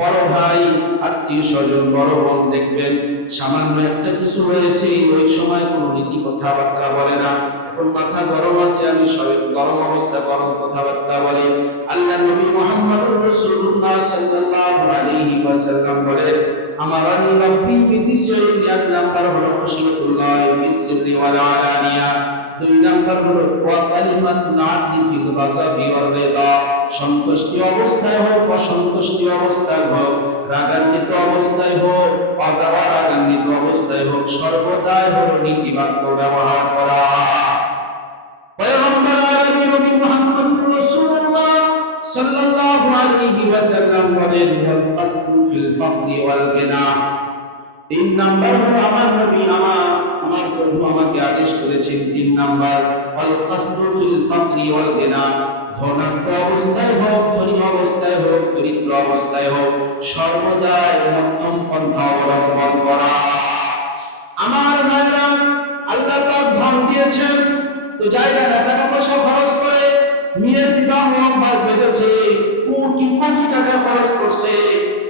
বড় ভাই, আত্মীয় স্বজন, বড় বোন দেখবেন সামান্য একটা কিছু হয়েছে, ওই সময় কোনো নীতি কথাবার্তা বলে না। এখন মাথা গরম আছে, আমি সবাই গরম অবস্থা গরম কথাবার্তা বলে। আল্লাহ নবী মুহাম্মদুর রাসূলুল্লাহ সাল্লাল্লাহু আলাইহি ওয়াসাল্লাম বলেন, আমার রব্বি বিতিসইন, এক নাম্বার হলো খুশিয়াতুল্লাহ ফিস সিররি ওয়াল আলানিয়া, দুই নাম্বার হলো ওয়া কালিমাতুল আদলি ফিল গাযাবি ওয়ার রিদা, সন্তুষ্টি অবস্থায় হোক অসন্তুষ্টি অবস্থায় হোক, রাগান্বিত অবস্থায় হোক রাগান্বিত অবস্থায় হোক, সর্বদাই হলো নীতিবাক্য ব্যবহার করা। পয়গম্বর আরবি নবী মুহাম্মদুর রাসূলুল্লাহ সাল্লাল্লাহু আলাইহি ওয়াসাল্লাম বলেন ওয়াল কাসদু ফিল ফাকরি ওয়াল গিনা। তিন নাম্বার হলো আমার নবী আমার প্রভু আমাকে আদেশ করেছেন, তিন নাম্বার ওয়াল কাসদু ফিল ফাকরি ওয়াল গিনা, ধনাঢ্য অবস্থায় হোক ধনী অবস্থায় হোক দরিদ্র অবস্থায় হোক, সর্বদাই মধ্যম পন্থা অবলম্বন করা। আমার ভাইরা, আল্লাহ পাক ধন দিয়েছেন তো জায়গা টাকা পয়সা খরচ করে মেয়ের বিবাহ অভ্যাস বেঁধেছে, কোটি কোটি টাকা খরচ করছে,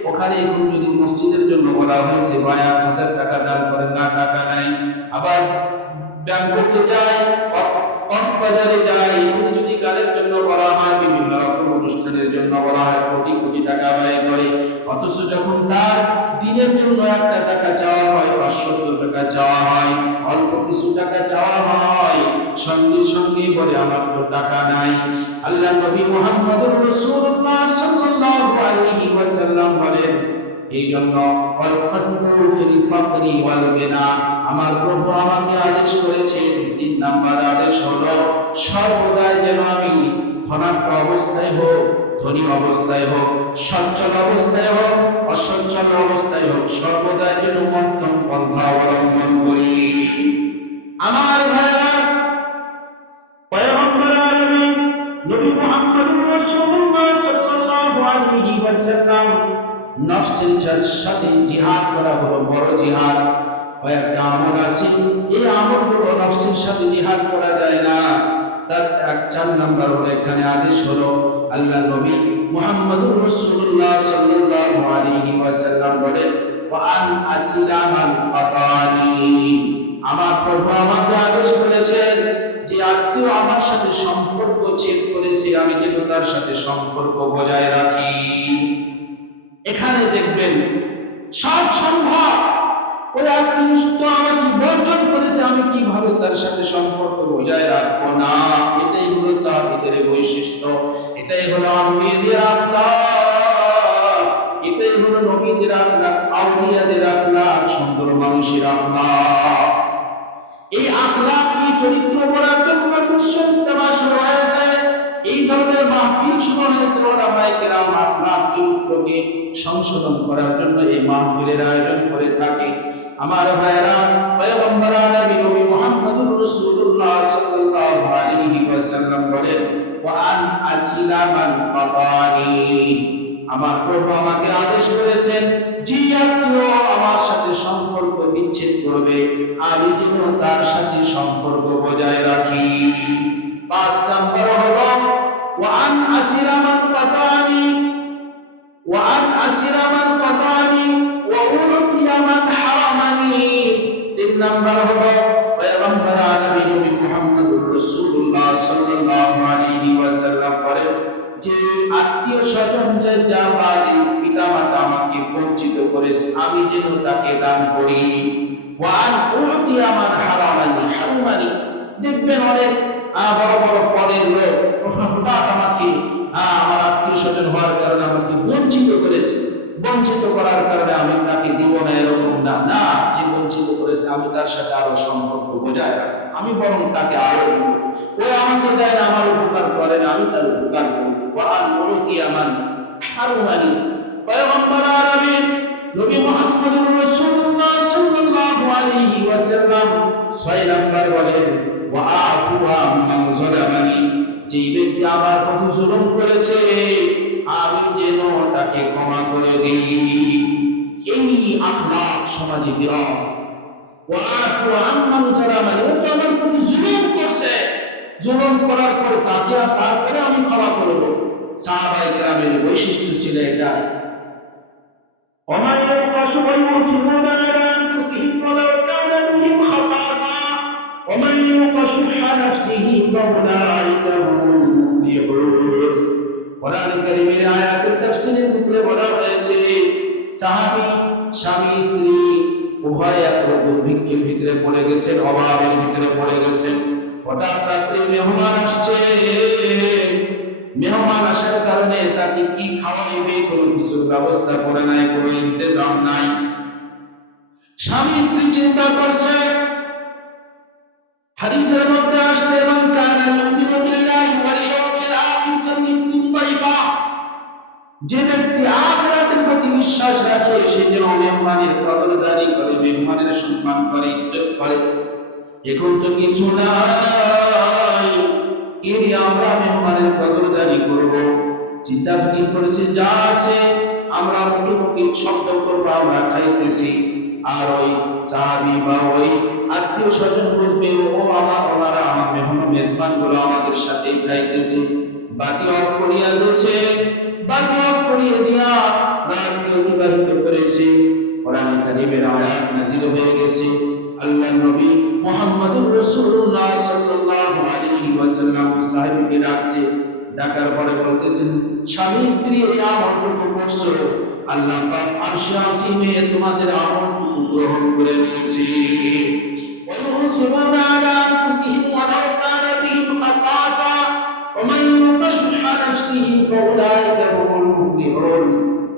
ওখানে এখন যদি মসজিদের জন্য বলা হয়েছে ভাই 1,000 টাকা দান করেন, না টাকা নাই, আবার ব্যাংকে যায় কক্সবাজারে যায়, এখানে যদি গানের জন্য বলা হয়, বিভিন্ন রকম অনুষ্ঠানের জন্য বলা হয়, কোটি কোটি টাকা ব্যয় করে, অথচ যখন তার দিনের জন্য একটা টাকা চাওয়া হয়, 500 টাকা চাওয়া হয়, অল্প কিছু টাকা চাওয়া হয়, সঙ্গে সঙ্গে বলে আমার তো টাকা নাই। আল্লাহ নবী মুহাম্মদুর রাসূলুল্লাহ সাল্লাল্লাহু আলাইহি ওয়াসাল্লাম বলেন, এই জন্য ওয়াল কাসদু ফিল ফাকরি ওয়াল গিনা, আমার প্রভু আমাকে আদেশ করেছেন, তিন নাম্বার আদেশ হলো সর্বদাই যেন আমি ধনাঢ্য অবস্থায় হোক ধনী অবস্থায় হোক, সচ্ছল অবস্থায় হোক অসচ্ছল অবস্থায় হোক, সর্বদাই যেন মধ্যম পন্থা অবলম্বন করি। আমার ভাইরা, পয়গম্বর আরবি নবী মুহাম্মদুর রাসূলুল্লাহ সাল্লাল্লাহু আলাইহি ওয়াসাল্লাম নফসের সাথে জিহাদ করা হলো বড় জিহাদ। কয়েকটা আমল আছে, এই আমলগুলো নফসের সাথে জিহাদ করা যায় না, তার 4 নাম্বার হলো এখানে আদেশ হলো আল্লাহ নবী মুহাম্মদুর রাসূলুল্লাহ সাল্লাল্লাহু আলাইহি ওয়াসাল্লাম বলেন ওয়া আন আসিলামান কাতানি, আমার প্রভু আমাকে আদেশ করেছেন যে আত্মীয় আমার সাথে সম্পর্ক ছেদ করেছে আমি যেন তার সাথে সম্পর্ক বজায় রাখি। এখানে দেখবেন সব সম্ভব, ওই আত্মীয় আমাকে বর্জন করেছে, আমি কিভাবে তার সাথে সম্পর্ক বজায় রাখবো না। এটাই হলো সাহাবীদের বৈশিষ্ট্য, এটাই হলো আম্বিয়াদের আখলাক, এটাই হলো নবীদের আখলাক, আউলিয়াদের আখলাক, সুন্দর মানুষের আখলাক। এই আখলাক কি চরিত্র গড়ার জন্য ইস্তেমা শুরু হয়েছে, এই ধরনের মাহফিল শুরু হয়েছে, ওলামায়ে কেরাম আখলাক চরিত্রকে সংশোধন করার জন্য এই মাহফিলের আয়োজন করে থাকে। আমার ভাইরা, পয়গম্বর আরবি নবী মুহাম্মদুর রাসূলুল্লাহ সাল্লাল্লাহু আলাইহি ওয়াসাল্লাম বলেন ওয়া আন আসিলামান কাতানি, আমার প্রভু আমাকে আদেশ করেছেন যে আত্মীয় আমার সাথে সম্পর্ক বিচ্ছেদ করবে আমি যেন তার সাথে সম্পর্ক বজায় রাখি। 5 নাম্বার হলো ওয়া আন আসিলামান কাতানি ওয়া আন আসিলামান কাতানি ওয়া উরতিয়া মান হারামানি। 3 নাম্বার হলো পয়গম্বর আরবি নবী মুহাম্মদুর রাসূলুল্লাহ সাল্লাল্লাহু আলাইহি ওয়াসাল্লাম বলেন যে আত্মীয় স্বজন যা বাজি পিতামাতা আমাকে বঞ্চিত করেছে আমি যেন তাকে দান করি। ওয়ান উতিয়া মান হারামানি, দেখবেন অনেক বড় বড় পদের লোক হঠাৎ আমাকে আমার আত্মীয় স্বজন হওয়ার কারণে আমাকে বঞ্চিত করেছে, বঞ্চিত করার কারণে আমি তাকে দিব না, এরকম না, না, যে বঞ্চিত করেছে আমি তার সাথে আরো সম্পর্ক বজায় রাখবো, আমি বরং তাকে আরো দিব, ওই আমাকে দেয় না, আমার উপকার করে না, আমি তার উপকার করব। ওয়ান উতিয়া মান হারামানি, পয়গম্বর আরবি নবী মুহাম্মদুর রাসূলুল্লাহ সাল্লাল্লাহু আলাইহি ওয়াসাল্লাম 6 নাম্বার বলেন ওয়া আফু আম্মান যালামানি, যে ব্যক্তি আমার প্রতি জুলুম করেছে আমি যেন তাকে ক্ষমা করে দেই। এই আখলাক সমাজে বিরাট। ওয়া আফু আম্মান যালামানি, ও তো আমার প্রতি জুলুম করছে, জুলুম করার পর তাকে তারপরে আমি ক্ষমা করব। সাহাবায়ে কেরামের বৈশিষ্ট্য ছিল এটা। ومن يوق شح المسلمون على انفسهم ولو كان بهم خصاصه ومن يوق شح نفسه فاولئك هم المفلحون। কোরআন কারীমের আয়াতের তাফসীরের ভিতরে বলা হয়েছে সাহাবী স্বামী উভয় এক দুর্ভিক্ষের ভিতরে পড়ে গেছেন, অভাবের ভিতরে পড়ে গেছেন। হঠাৎ রাত্রে মেহমান আসছে, মেহমান আসার কারণে তাকে কি খাওয়াইবে কোনো কিছুর ব্যবস্থা করে নাই, কোনো ইন্তজাম নাই। স্বামী স্ত্রী চিন্তা করছে, হাদিসের মধ্যে আসছে মান কানা ইউমিনু বিল্লাহি ওয়াল ইয়াউমিল আখির ফালইউকরিম দাইফা, যে ব্যক্তি আখিরাতের প্রতি বিশ্বাস রাখে সে যেন মেহমানের কদরদারি করে, মেহমানের সম্মান করে, ইজ্জত করে। এখন তো কিছু নাই, কি দিয়ে আমরা মেহমানের কদরদারি করব? চিন্তা ফিকির করেছে, যা আছে আমরা মুখে মুখে শব্দ করবো, আমরা খাইতেছি, আর ওই সাহাবী বা ওই আত্মীয় স্বজন বুঝবে ও ওনারা আমার মেহমান মেজবান গুলো আমাদের সাথে খাইতেছে। বাতি অফ করিয়া দিয়েছে, বাতি অফ করিয়ে দিয়া রাতকে অতিবাহিত করেছে। কোরআনে কারীমের আয়াত নাযিল হয়ে গেছে। আল্লাহ নবী মুহাম্মদুর রাসূলুল্লাহ সাল্লাল্লাহু আলাইহি ওয়াসাল্লাম সাহাবীকে ডাকছে, ডাকার পরে বলতেছেন, স্বামী স্ত্রী এই আমলটুকু করছো, আল্লাহ পাক আরশে আজিমে তোমাদের আমলটুকু গ্রহণ করে নিয়েছে। ويؤثرون على أنفسهم ولو كان بهم خصاصة ومن يوق شح نفسه فأولئك هم المفلحون।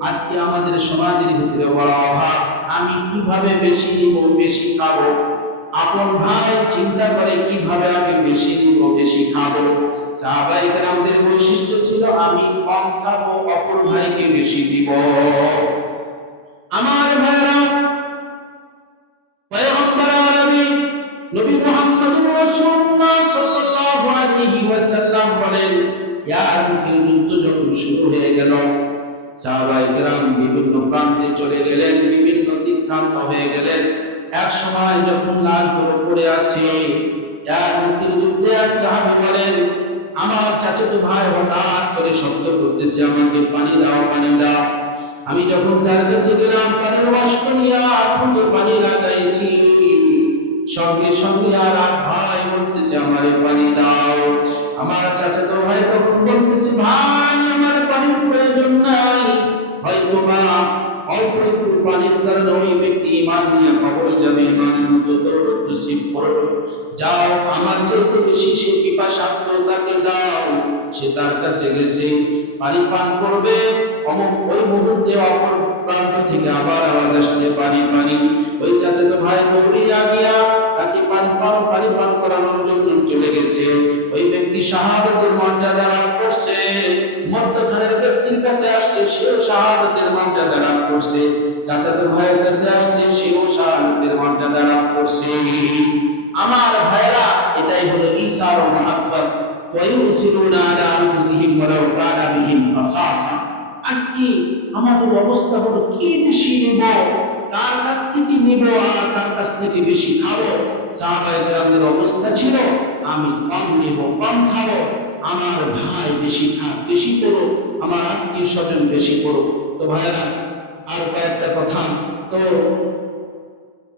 আজকে আমাদের সমাজের ভিতরে বড় অভাব, আমি কিভাবে বেশি নিব, বেশি খাবো। আপন ভাই চিন্তা করে কিভাবে আমি বেশি নিব, বেশি খাবো। সাহাবায়ে কেরামদের বৈশিষ্ট্য ছিল আমি কম খাবো, অপর ভাইকে বেশি দিব। আমার ভাইরা, পয়গম্বর আলামিন নবী মুহাম্মদুর রাসূলুল্লাহ সাল্লাল্লাহু আলাইহি ওয়াসাল্লাম বলেন, ইয়ার মুখের যুদ্ধ যখন শুরু হয়ে গেল, সাহাবায়ে কেরাম বিভিন্ন প্রান্তে চলে গেলেন, বিভিন্ন দিকভ্রান্ত হয়ে গেলেন। এক সময় যখন লাশগুলো পড়ে আছে, ইয়ার মুখের যুদ্ধে এক সাহাবী বলেন, আমার চাচাতো ভাই হঠাৎ করে শব্দ করতেছে, আমাকে পানি দাও, পানি দাও। আমি যখন তার কাছে গেলাম, পানির বাষ্প নিয়ে আকুলে পানি লাগাইছি, সঙ্গে সঙ্গে আর এক ভাই বলতেছে আমারে পানি দাও। আমার চাচাতো ভাই তখন বলতেছে, ভাই আমার পানির প্রয়োজন নাই, হয়তো বা অল্প একটু পানির কারণে ওই ব্যক্তি ঈমান নিয়ে কবরে যাবে, ঈমানের মতো দৌড় নসিব করবে। যাও, আমার চাইতে বেশি সে পিপাসার্ত, তাকে দাও। সে তার কাছে গেছে, পানি পান করবে, অমুক ওই মুহূর্তে অপর প্রান্ত থেকে আবার আওয়াজ আসছে, পানি পানি। ওই চাচাতো ভাই দৌড়িয়া গিয়া তাকে পানি পান করানোর জন্য চলে গেছে। ওই ব্যক্তি শাহাদাতের মর্যাদা লাভ করছে, মধ্যখানের ব্যক্তির কাছে আসছে, সেও শাহাদাতের মর্যাদা লাভ করছে। চাচাতো ভাইয়ের কাছে আসছে, সেও শাহাদাতের মর্যাদা লাভ করছে। আমার ভাইরা, এটাই হলো ঈসার মুহাব্বত। ওয়ায়ুসিরুনা আলা আনফুসিহিম ওয়ালাউ কানা বিহিম খাসাসা। আজকে আমাদের অবস্থা হলো কি বেশি নিব, কার কাছ থেকে নিব আর কার কাছ থেকে বেশি খাবো। সাহাবায়ে কেরামদের অবস্থা ছিল আমি কম নিব, কম খাবো, আমার ভাই বেশি খাক, বেশি করো, আমার আত্মীয় স্বজন বেশি করো। তো ভাইরা, আর কয়েকটা কথা। তো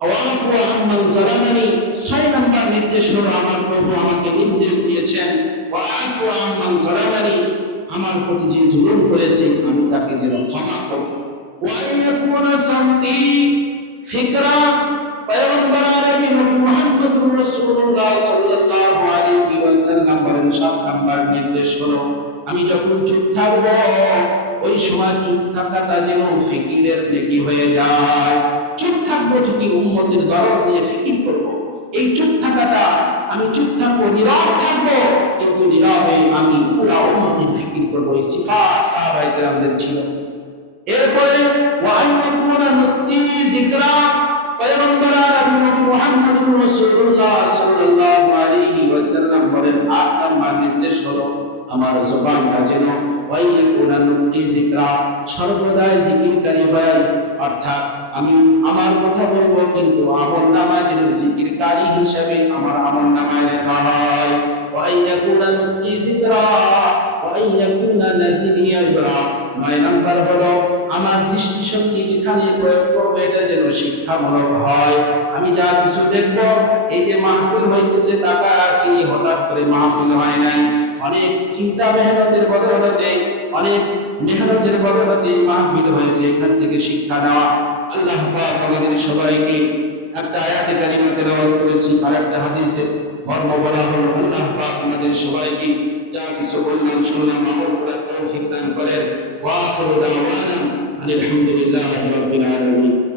আওয়াফু আম্মান যালামানি, 6 নম্বর নির্দেশ হলো আমার প্রভু আমাকে নির্দেশ দিয়েছেন, ওয়াফু আম্মান যালামানি, আমার প্রতি যে জুলুম করেছে আমি তাকে যেন ক্ষমা করি। ওয়া ইয়াকুনা সামতি ফিকরা, পয়গম্বর আলামিন নবী মুহাম্মদুর রাসূলুল্লাহ সাল্লাল্লাহু আলাইহি ওয়াসাল্লাম বলেন, 7 নম্বর নির্দেশ হলো আমি যখন চুপ থাকব, ওই সময় চুপ থাকাটা যেন ফিকিরের নেকি হয়ে যায়। চুপ থাকবো ঠিকই, উম্মতের দরদ নিয়ে ফিকির করবো। এই চুপ থাকাটা, আমি চুপ থাকবো, নীরব থাকবো, কিন্তু নীরবে আমি পুরা উম্মতের ফিকির করবো। এই সিফাত সাহাবায়ে কেরামদের ছিল। এরপরে ওয়াইয়াকুনা মুক্তি যিকরা, পয়গম্বর আলামিন মুহাম্মদুর রাসূলুল্লাহ সাল্লাল্লাহু আলাইহি ওয়াসাল্লাম বলেন, 8 নম্বর নির্দেশ হলো আমার জবানটা যেন ওয়াইয়াকুনা মুক্তি যিকরা, সর্বদাই জিকিরকারী হয়। অর্থাৎ আমি আমার কথা বলবো, কিন্তু আমলনামায় যেন জিকিরকারী হিসেবে আমার আমলনামায় লেখা হয়। ওয়াইয়াকুনা মুক্তি যিকরা ওয়াইয়াকুনা নাসিরিয়া ইবরা। 9 নম্বর হলো আমার দৃষ্টিশক্তি যেখানে প্রয়োগ করবো এটা যেন শিক্ষামূলক হয়। আমি যা কিছু দেখবো, এই যে মাহফিল হইতেছে টাকা আসি, হঠাৎ করে মাহফিল হয় নাই, অনেক চিন্তা মেহনতের বদৌলতে, অনেক মেহনতের বদৌলতে মাহফিল হয়েছে, এখান থেকে শিক্ষা নেওয়া। আল্লাহ পাক আমাদের সবাইকে একটা আয়াতে কারিমা তেলাওয়াত করেছি আর একটা হাদিসে মর্ম বলা হলো আল্লাহ পাক আমাদের সবাইকে যা কিছু বললাম শুনলাম আমল করার তৌফিক দান করেন ওয়া আখিরু দাওয়ানা আলহামদুলিল্লাহি রাব্বিল আলামিন।